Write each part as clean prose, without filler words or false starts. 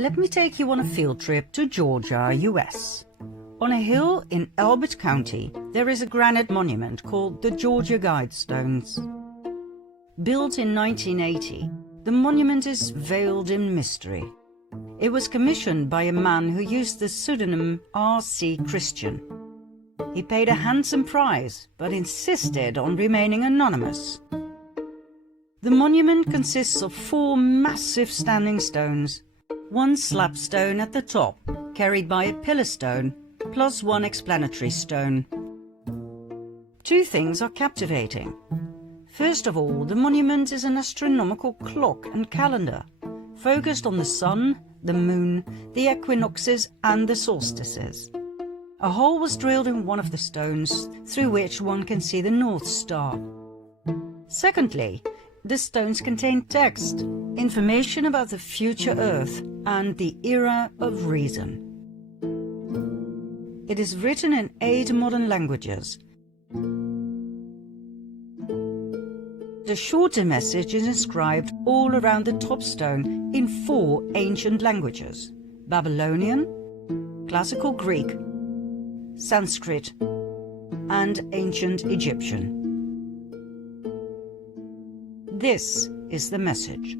Let me take you on a field trip to Georgia, US. On a hill in Elbert County, there is a granite monument called the Georgia Guidestones. Built in 1980, the monument is veiled in mystery. It was commissioned by a man who used the pseudonym R.C. Christian. He paid a handsome price, but insisted on remaining anonymous. The monument consists of 4 massive standing stones, 1 slab stone at the top, carried by a pillar stone, plus 1 explanatory stone. 2 things are captivating. First of all, the monument is an astronomical clock and calendar, focused on the sun, the moon, the equinoxes and the solstices. A hole was drilled in one of the stones, through which one can see the North Star. Secondly, the stones contain text, information about the future Earth and the era of reason. It is written in 8 modern languages. The shorter message is inscribed all around the top stone in 4 ancient languages: Babylonian, Classical Greek, Sanskrit, and Ancient Egyptian. This is the message.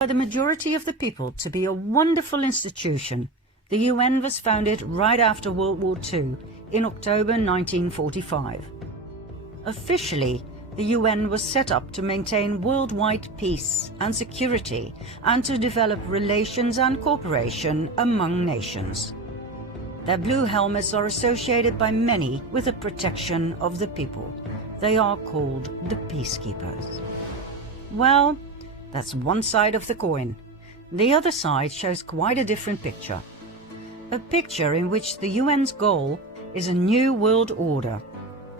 By the majority of the people to be a wonderful institution, the UN was founded right after World War II in October 1945. Officially, the UN was set up to maintain worldwide peace and security and to develop relations and cooperation among nations. Their blue helmets are associated by many with the protection of the people. They are called the peacekeepers. Well, that's one side of the coin. The other side shows quite a different picture. A picture in which the UN's goal is a new world order,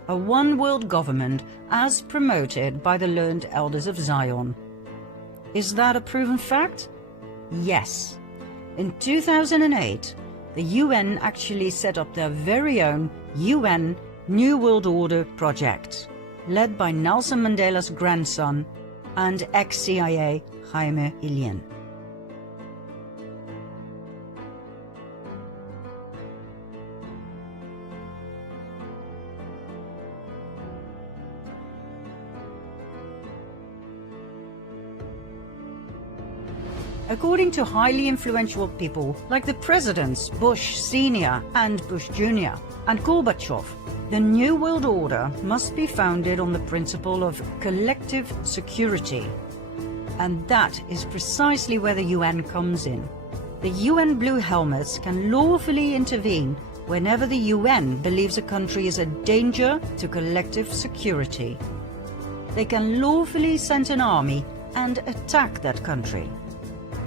a one world government as promoted by the learned elders of Zion. Is that a proven fact? Yes. In 2008, the UN actually set up their very own UN New World Order project, led by Nelson Mandela's grandson and ex-CIA Jaime Ilian. According to highly influential people like the presidents Bush Sr. and Bush Jr. and Gorbachev, the New World Order must be founded on the principle of collective security. And that is precisely where the UN comes in. The UN Blue Helmets can lawfully intervene whenever the UN believes a country is a danger to collective security. They can lawfully send an army and attack that country,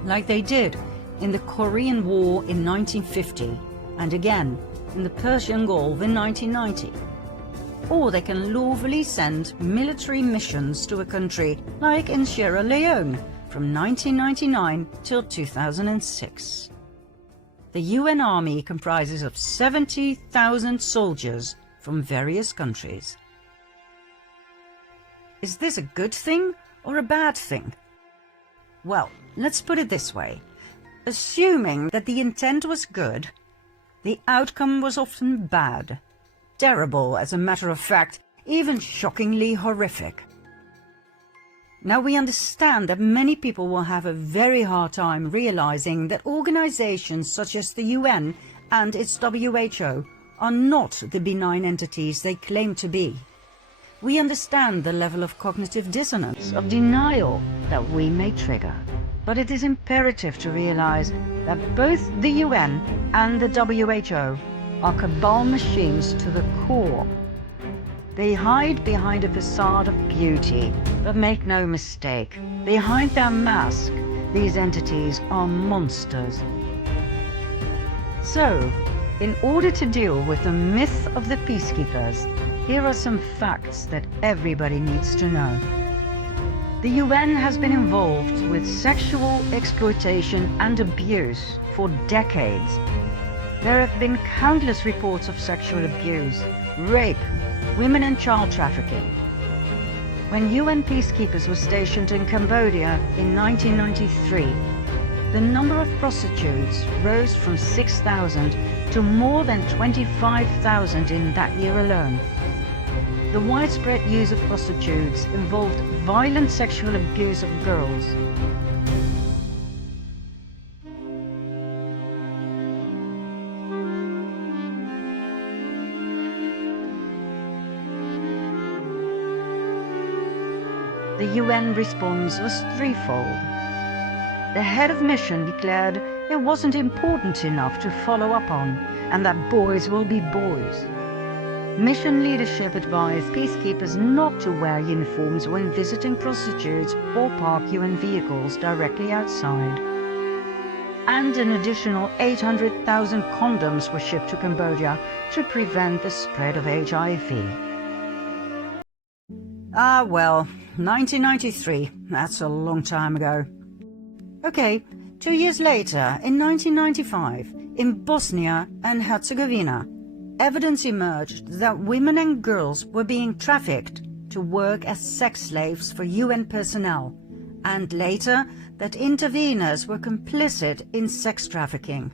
like they did in the Korean War in 1950 and again in the Persian Gulf in 1990. Or they can lawfully send military missions to a country like in Sierra Leone from 1999 till 2006. The UN Army comprises of 70,000 soldiers from various countries. Is this a good thing or a bad thing? Well, let's put it this way. Assuming that the intent was good, the outcome was often bad. Terrible, as a matter of fact, even shockingly horrific. Now we understand that many people will have a very hard time realizing that organizations such as the UN and its WHO are not the benign entities they claim to be. We understand the level of cognitive dissonance, of denial that we may trigger. But it is imperative to realize that both the UN and the WHO are cabal machines to the core. They hide behind a facade of beauty, but make no mistake, behind their mask, these entities are monsters. So, in order to deal with the myth of the peacekeepers, here are some facts that everybody needs to know. The UN has been involved with sexual exploitation and abuse for decades. There have been countless reports of sexual abuse, rape, women and child trafficking. When UN peacekeepers were stationed in Cambodia in 1993, the number of prostitutes rose from 6,000 to more than 25,000 in that year alone. The widespread use of prostitutes involved violent sexual abuse of girls. The UN response was threefold. The head of mission declared it wasn't important enough to follow up on, and that boys will be boys. Mission leadership advised peacekeepers not to wear uniforms when visiting prostitutes or park UN vehicles directly outside. And an additional 800,000 condoms were shipped to Cambodia to prevent the spread of HIV. Ah well, 1993, that's a long time ago. Okay, 2 years later, in 1995, in Bosnia and Herzegovina, evidence emerged that women and girls were being trafficked to work as sex slaves for UN personnel, and later that interveners were complicit in sex trafficking.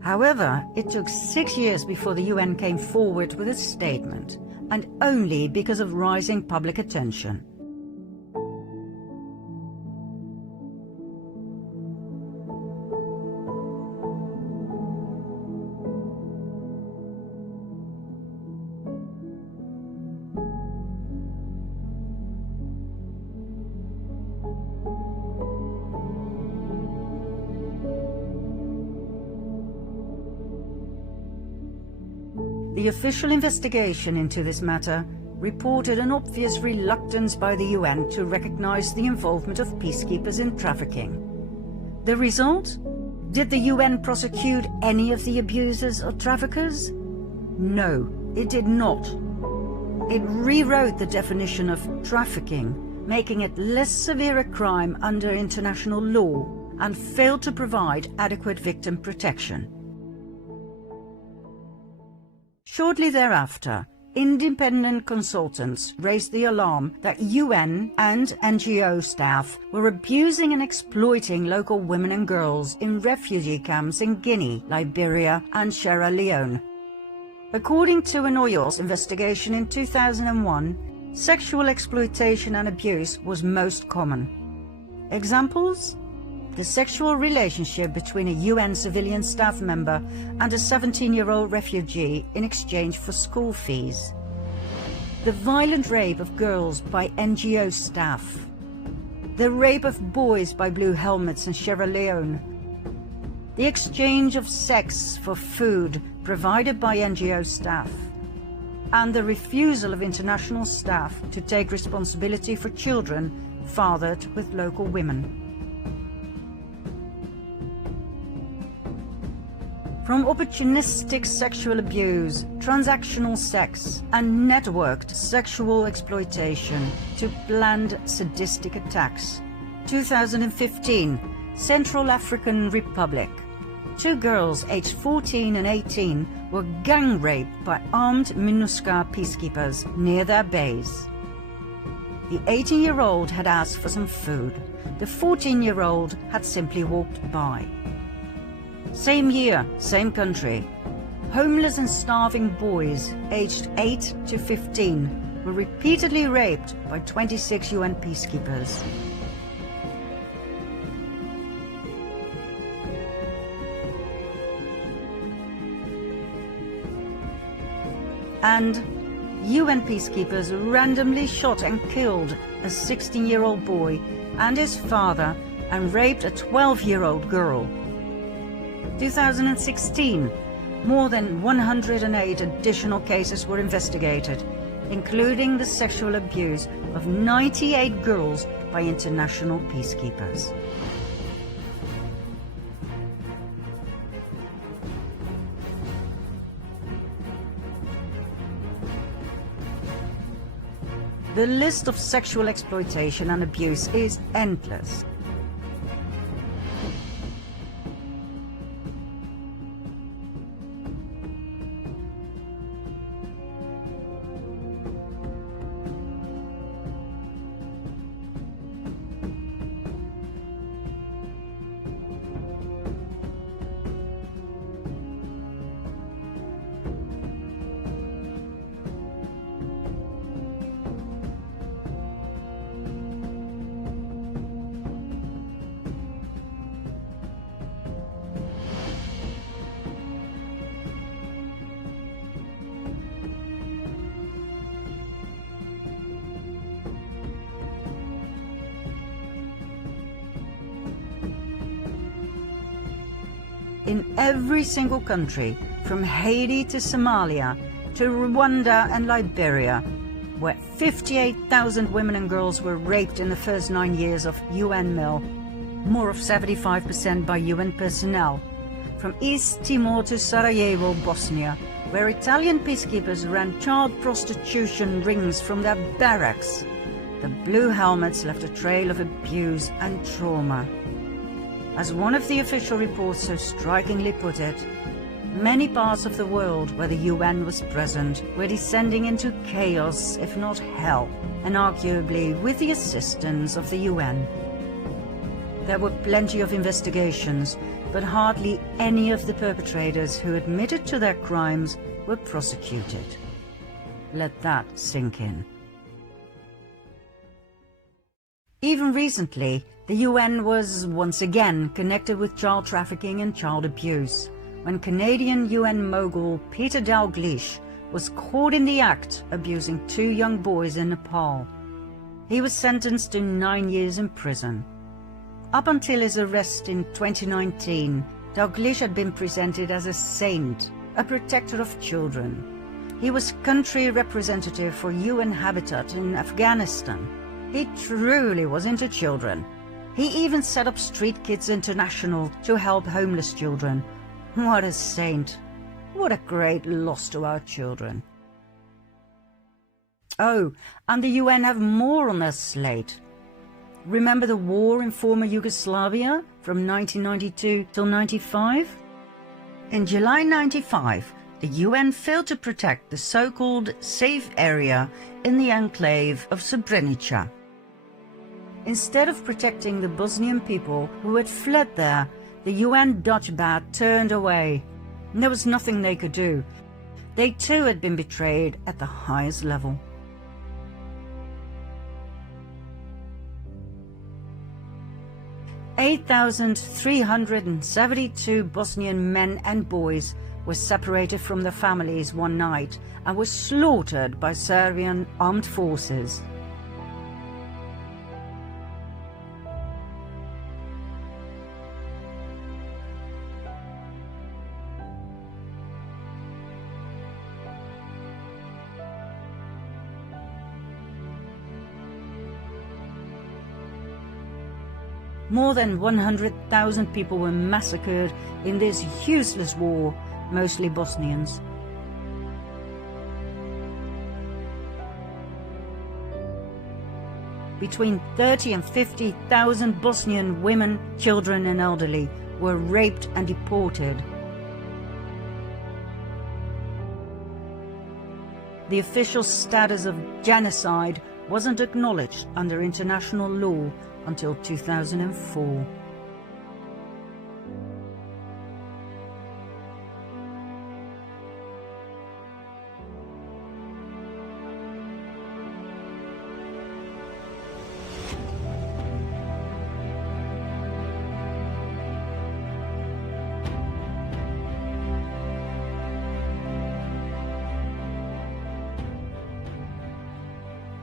However, it took 6 years before the UN came forward with a statement, and only because of rising public attention. The official investigation into this matter reported an obvious reluctance by the UN to recognize the involvement of peacekeepers in trafficking. The result? Did the UN prosecute any of the abusers or traffickers? No, it did not. It rewrote the definition of trafficking, making it less severe a crime under international law, and failed to provide adequate victim protection. Shortly thereafter, independent consultants raised the alarm that UN and NGO staff were abusing and exploiting local women and girls in refugee camps in Guinea, Liberia and Sierra Leone. According to an OIOS investigation in 2001, Sexual exploitation and abuse was most common. Examples? The sexual relationship between a UN civilian staff member and a 17-year-old refugee in exchange for school fees. The violent rape of girls by NGO staff. The rape of boys by Blue Helmets in Sierra Leone. The exchange of sex for food provided by NGO staff. And the refusal of international staff to take responsibility for children fathered with local women. From opportunistic sexual abuse, transactional sex, and networked sexual exploitation to planned sadistic attacks. 2015, Central African Republic. 2 girls aged 14 and 18 were gang raped by armed MINUSCA peacekeepers near their base. The 18-year-old had asked for some food. The 14-year-old had simply walked by. Same year, same country. Homeless and starving boys aged 8 to 15 were repeatedly raped by 26 UN peacekeepers. And UN peacekeepers randomly shot and killed a 16-year-old boy and his father and raped a 12-year-old girl. 2016, more than 108 additional cases were investigated, including the sexual abuse of 98 girls by international peacekeepers. The list of sexual exploitation and abuse is endless. In every single country, from Haiti to Somalia, to Rwanda and Liberia, where 58,000 women and girls were raped in the first 9 years of UN MIL, more of 75% by UN personnel. From East Timor to Sarajevo, Bosnia, where Italian peacekeepers ran child prostitution rings from their barracks, the Blue Helmets left a trail of abuse and trauma. As one of the official reports so strikingly put it, many parts of the world where the UN was present were descending into chaos, if not hell, and arguably with the assistance of the UN. There were plenty of investigations, but hardly any of the perpetrators who admitted to their crimes were prosecuted. Let that sink in. Even recently, the UN was once again connected with child trafficking and child abuse, when Canadian UN mogul Peter Dalgleish was caught in the act abusing 2 young boys in Nepal. He was sentenced to 9 years in prison. Up until his arrest in 2019, Dalgleish had been presented as a saint, a protector of children. He was country representative for UN Habitat in Afghanistan. He truly was into children. He even set up Street Kids International to help homeless children. What a saint. What a great loss to our children. Oh, and the UN have more on their slate. Remember the war in former Yugoslavia from 1992 till 95? In July 95, the UN failed to protect the so-called safe area in the enclave of Srebrenica. Instead of protecting the Bosnian people who had fled there, the UN Dutch bat turned away. There was nothing they could do. They too had been betrayed at the highest level. 8,372 Bosnian men and boys were separated from their families one night and were slaughtered by Serbian armed forces. More than 100,000 people were massacred in this useless war, mostly Bosnians. Between 30 and 50,000 Bosnian women, children and elderly were raped and deported. The official status of genocide wasn't acknowledged under international law until 2004.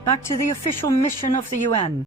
Back to the official mission of the UN.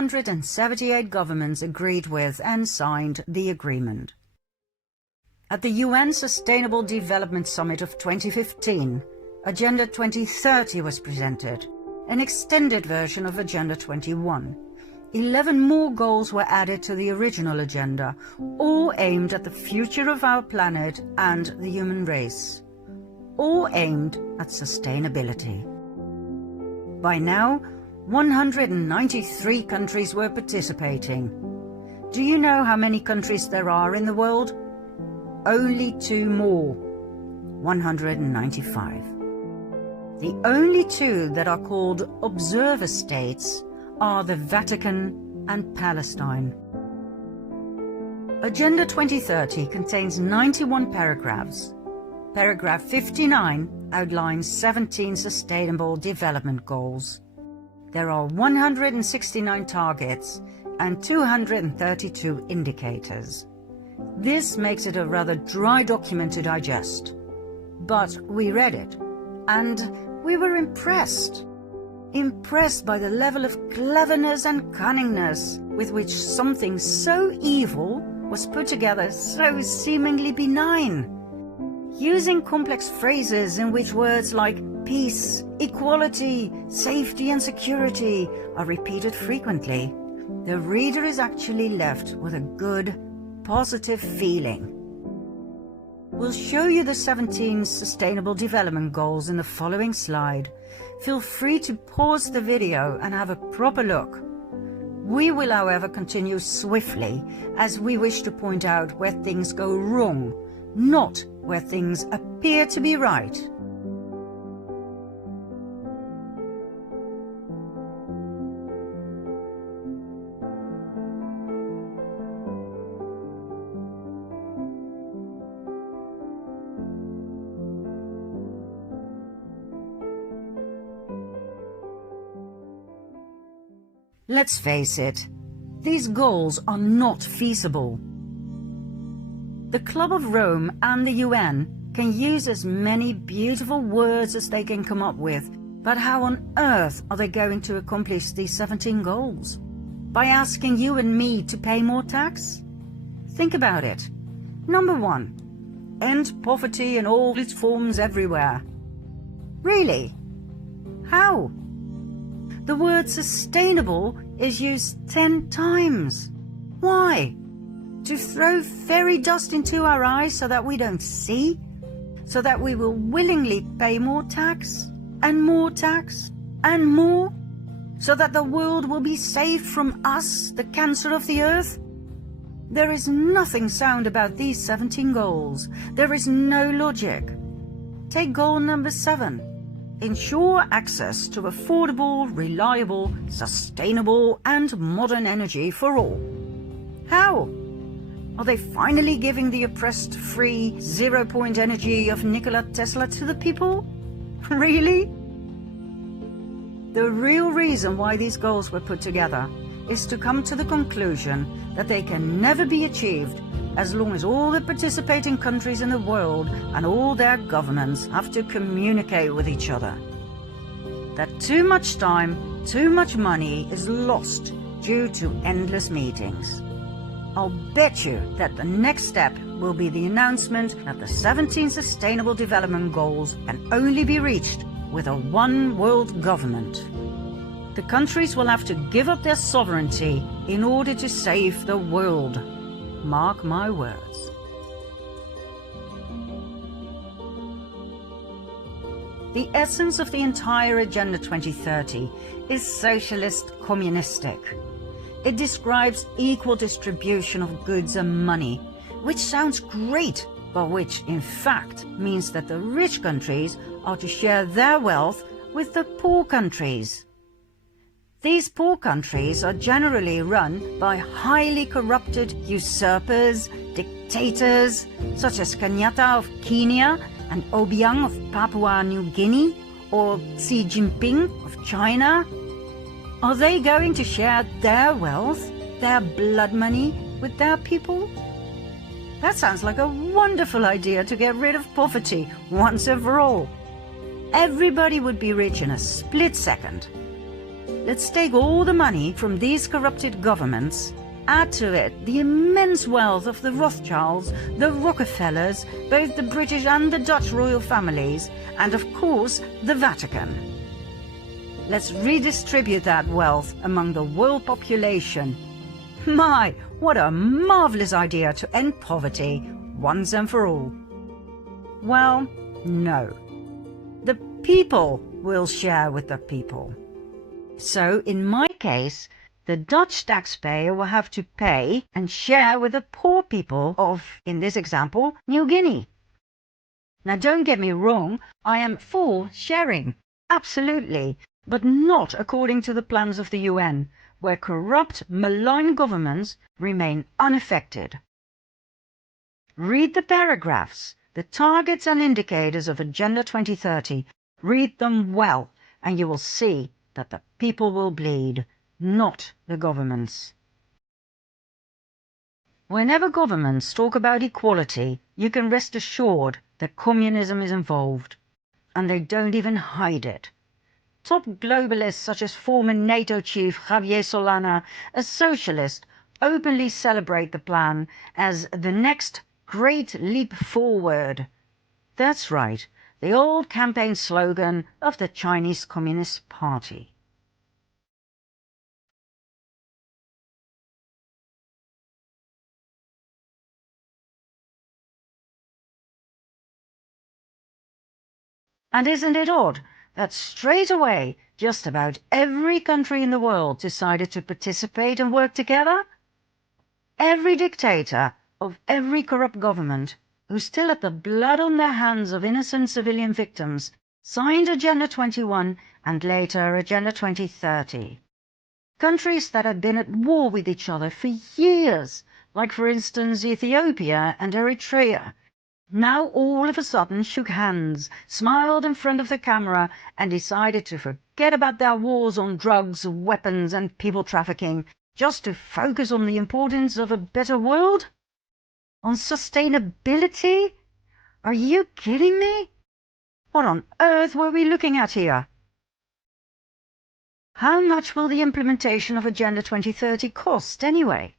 One hundred and 78 governments agreed with and signed the agreement. At the UN Sustainable Development Summit of 2015, Agenda 2030 was presented, an extended version of Agenda 21. 11 more goals were added to the original agenda, all aimed at the future of our planet and the human race, all aimed at sustainability. By now, 193 countries were participating. Do you know how many countries there are in the world? Only 2 more, 195. The only 2 that are called observer states are the Vatican and Palestine. Agenda 2030 contains 91 paragraphs. Paragraph 59 outlines 17 Sustainable Development Goals. There are 169 targets and 232 indicators. This makes it a rather dry document to digest. But we read it, and we were impressed. Impressed by the level of cleverness and cunningness with which something so evil was put together so seemingly benign. Using complex phrases in which words like peace, equality, safety and security are repeated frequently, the reader is actually left with a good, positive feeling. We'll show you the 17 Sustainable Development Goals in the following slide. Feel free to pause the video and have a proper look. We will, however, continue swiftly as we wish to point out where things go wrong, not where things appear to be right. Let's face it, these goals are not feasible. The Club of Rome and the UN can use as many beautiful words as they can come up with, but how on earth are they going to accomplish these 17 goals? By asking you and me to pay more tax? Think about it. Number 1, end poverty in all its forms everywhere. Really? How? The word sustainable is used 10 times. Why? To throw fairy dust into our eyes so that we don't see? So that we will willingly pay more tax? And more tax? And more? So that the world will be saved from us, the cancer of the earth? There is nothing sound about these 17 goals. There is no logic. Take goal number 7. Ensure access to affordable, reliable, sustainable and modern energy for all. How? Are they finally giving the oppressed free zero-point energy of Nikola Tesla to the people? Really? The real reason why these goals were put together is to come to the conclusion that they can never be achieved as long as all the participating countries in the world and all their governments have to communicate with each other. That too much time, too much money is lost due to endless meetings. I'll bet you that the next step will be the announcement that the 17 Sustainable Development Goals can only be reached with a one world government. The countries will have to give up their sovereignty in order to save the world. Mark my words. The essence of the entire Agenda 2030 is socialist communistic. It describes equal distribution of goods and money, which sounds great, but which in fact means that the rich countries are to share their wealth with the poor countries. These poor countries are generally run by highly corrupted usurpers, dictators, such as Kenyatta of Kenya and Obiang of Papua New Guinea, or Xi Jinping of China. Are they going to share their wealth, their blood money, with their people? That sounds like a wonderful idea to get rid of poverty once and for all. Everybody would be rich in a split second. Let's take all the money from these corrupted governments, add to it the immense wealth of the Rothschilds, the Rockefellers, both the British and the Dutch royal families, and of course the Vatican. Let's redistribute that wealth among the world population. My, what a marvelous idea to end poverty once and for all. Well, no. The people will share with the people. So, in my case, the Dutch taxpayer will have to pay and share with the poor people of, in this example, New Guinea. Now, don't get me wrong, I am for sharing, absolutely, but not according to the plans of the UN, where corrupt, malign governments remain unaffected. Read the paragraphs. the targets and indicators of Agenda 2030. Read them well, and you will see that the people will bleed, not the governments. Whenever governments talk about equality, you can rest assured that communism is involved, and they don't even hide it. Top globalists such as former NATO chief Javier Solana, a socialist, openly celebrate the plan as the next great leap forward. That's right, the old campaign slogan of the Chinese Communist Party. And isn't it odd that straight away just about every country in the world decided to participate and work together? Every dictator of every corrupt government who still had the blood on their hands of innocent civilian victims signed Agenda 21 and later Agenda 2030. Countries that had been at war with each other for years, like for instance Ethiopia and Eritrea, now all of a sudden shook hands, smiled in front of the camera, and decided to forget about their wars on drugs, weapons, and people trafficking, just to focus on the importance of a better world? On sustainability? Are you kidding me? What on earth were we looking at here? How much will the implementation of Agenda 2030 cost, anyway?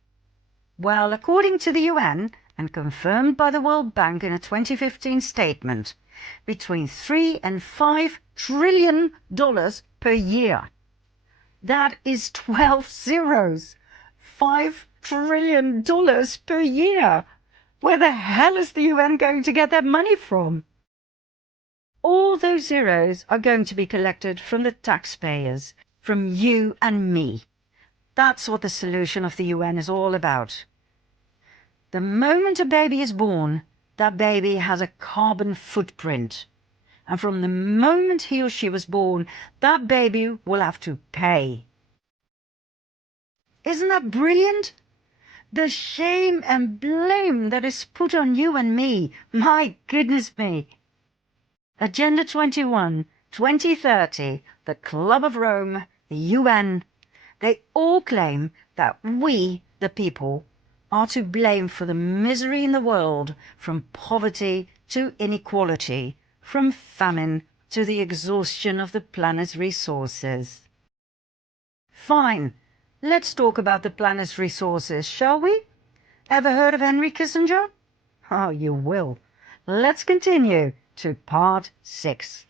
Well, according to the UN, and confirmed by the World Bank in a 2015 statement, between $3 and $5 trillion per year. That is 12 zeros. $5 trillion per year. Where the hell is the UN going to get that money from? All those zeros are going to be collected from the taxpayers, from you and me. That's what the solution of the UN is all about. The moment a baby is born, that baby has a carbon footprint. And from the moment he or she was born, that baby will have to pay. Isn't that brilliant? The shame and blame that is put on you and me, my goodness me. Agenda 21, 2030, the Club of Rome, the UN, they all claim that we, the people, are to blame for the misery in the world, from poverty to inequality, from famine to the exhaustion of the planet's resources. Fine, let's talk about the planet's resources, shall we? Ever heard of Henry Kissinger? Oh, you will. Let's continue to part 6.